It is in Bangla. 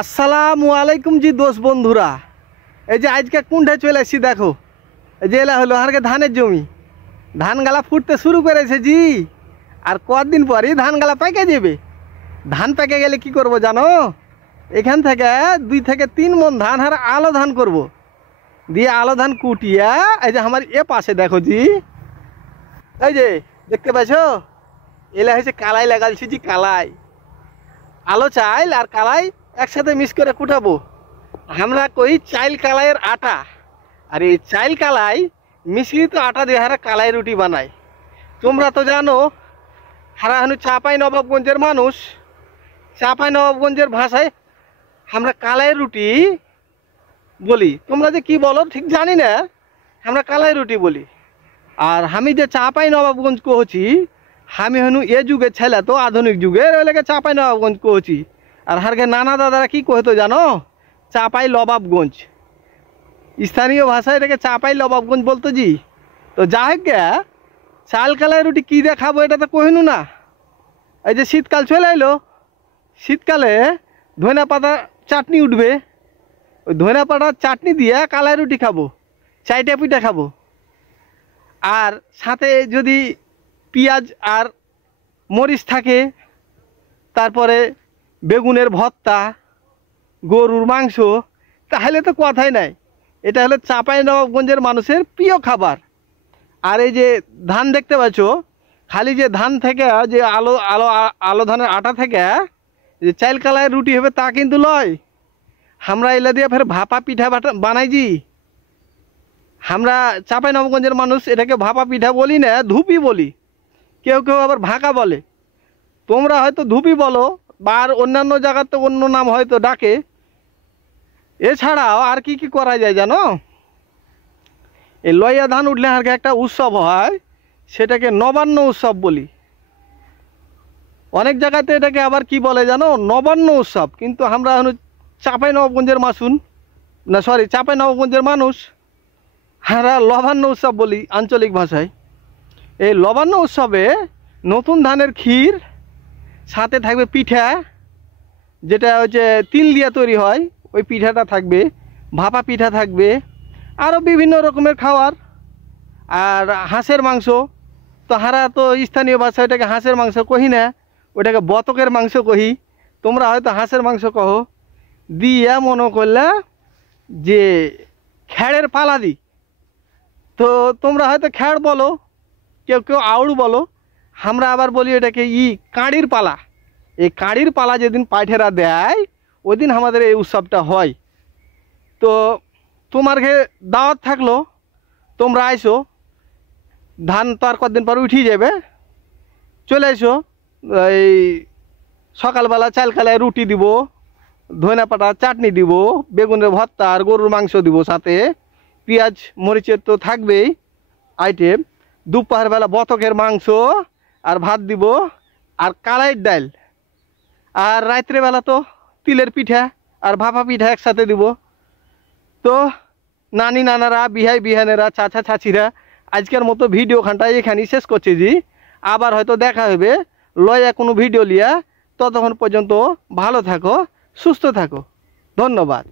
আসসালামু আলাইকুম জি দোস্ত বন্ধুরা, এই যে আজকে কোনটা চলে এসেছি দেখো। এই যে এলা হলো আমাকে ধানের জমি, ধান গালা ফুটতে শুরু করেছে জি। আর কদিন পরই ধান গালা পেকে যাবে। ধান পেকে গেলে কি করব জানো? এখান থেকে 2 থেকে 3 মন ধান আর আলো ধান করব। দিয়ে আলো ধান কুটিয়া এই যে আমার এ পাশে দেখো জি, এই যে দেখতে পাচ্ছ, এলা হয়েছে কালাই লাগালছি জি। কালাই আলো চাইল আর কালাই একসাথে মিক্স করে কুটাবো। আমরা কই চাইল কালাইয়ের আটা, আর এই চাইল কালাই মিশ্রিত আটা দিয়ে হারা কালাই রুটি বানায়। তোমরা তো জানো হারা হানু চাপাই নবাবগঞ্জের মানুষ। চাপাই নবাবগঞ্জের ভাষায় আমরা কালাই রুটি বলি, তোমরা যে কি বলো ঠিক জানি না, আমরা কালাই রুটি বলি। আর আমি যে চাপাই নবাবগঞ্জ কহছি, আমি হনু এ যুগের ছেলে, তো আধুনিক যুগের ওই লেগে চাপাই নবাবগঞ্জ কহছি। আর হারকে নানা দাদারা কি কহতো জানো? চাপাই নবাবগঞ্জ। স্থানীয় ভাষায় এটাকে চাপাই নবাবগঞ্জ বলতো জি। তো যা হোক গে, চাল কালাই রুটি কী দিয়ে খাবো এটা তো কহিনু না। এই যে শীতকাল চলে এলো, শীতকালে ধনিয়া পাতা চাটনি উঠবে। ওই ধনিয়া পাতার চাটনি দিয়ে কালাই রুটি খাবো, চাইটা পিঠা খাবো। আর সাথে যদি পেঁয়াজ আর মরিচ থাকে, তারপরে বেগুনের ভর্তা, গরুর মাংস, তাহলে তো কথাই নাই। এটা হলো চাপাই নবাবগঞ্জের মানুষের প্রিয় খাবার। আর এই যে ধান দেখতে পাচ্ছ, খালি যে ধান থেকে যে আলো আলো আলো ধানের আটা থেকে যে চাইল কালায় রুটি হবে তা কিন্তু লয়। আমরা এলা দিয়ে ফের ভাপা পিঠা বানাই জি। আমরা চাপাই নবাবগঞ্জের মানুষ এটাকে ভাপা পিঠা বলি না, ধুপি বলি। কেউ কেউ আবার ভাকা বলে। তোমরা হয়তো ধুপি বলো, বা আর অন্যান্য জায়গাতে অন্য নাম হয়তো ডাকে। এছাড়াও আর কি কি করা যায় জানো? এই লইয়া ধান উঠলে আর একটা উৎসব হয়, সেটাকে নবান্ন উৎসব বলি। অনেক জায়গাতে এটাকে আবার কি বলে জানো? নবান্ন উৎসব। কিন্তু আমরা চাপাই নবাবগঞ্জের চাপাই নবাবগঞ্জের মানুষ, আমরা লবান্ন উৎসব বলি আঞ্চলিক ভাষায়। এই লবান্ন উৎসবে নতুন ধানের ক্ষীর, সাথে থাকবে পিঠা, যেটা হচ্ছে তিল দিয়ে তৈরি হয়, ওই পিঠাটা থাকবে, ভাপা পিঠা থাকবে, আরও বিভিন্ন রকমের খাবার। আর হাঁসের মাংস, তো হারা তো স্থানীয় ভাষায় ওটাকে হাঁসের মাংস কহি না, ওটাকে বতকের মাংস কহি। তোমরা হয়তো হাঁসের মাংস কহো। দিয়ে মনে করলে যে খ্যাড়ের পালা দি, তো তোমরা হয়তো খ্যাড় বলো, কেউ কেউ আউড় বলো। আমরা আবার বলি এটাকে কাঁড়ির পালা। এই কাঁড়ির পালা যেদিন পাঠেরা দেয়, ওই দিন আমাদের এই উৎসবটা হয়। তো তোমার ঘে দাওয়াত থাকলো, তোমরা আইসো। ধান তো আর কদিন পর উঠিয়ে যাবে, চলে এসো। এই সকালবেলা চাল কালায় রুটি দিব, ধনিয়া পাতা চাটনি দিব, বেগুনের ভর্তা আর গরুর মাংস দিব, সাথে পেঁয়াজ মরিচের তো থাকবেই আইটেম। দুপুরবেলা বতকের মাংস আর ভাত দিব, আর কালাইয়ের ডাল। আর রাত্রেবেলা তো তিলের পিঠা আর ভাপা পিঠা একসাথে দিব। তো নানি নানারা, বিহাই বিহানেরা, চাচা চাচিরা, আজকের মতো ভিডিও খানটা এখানেই শেষ করছি জি। আবার হয়তো দেখা হবে লয়া কোনো ভিডিও লিয়া। ততক্ষণ পর্যন্ত ভালো থাকো, সুস্থ থাকো। ধন্যবাদ।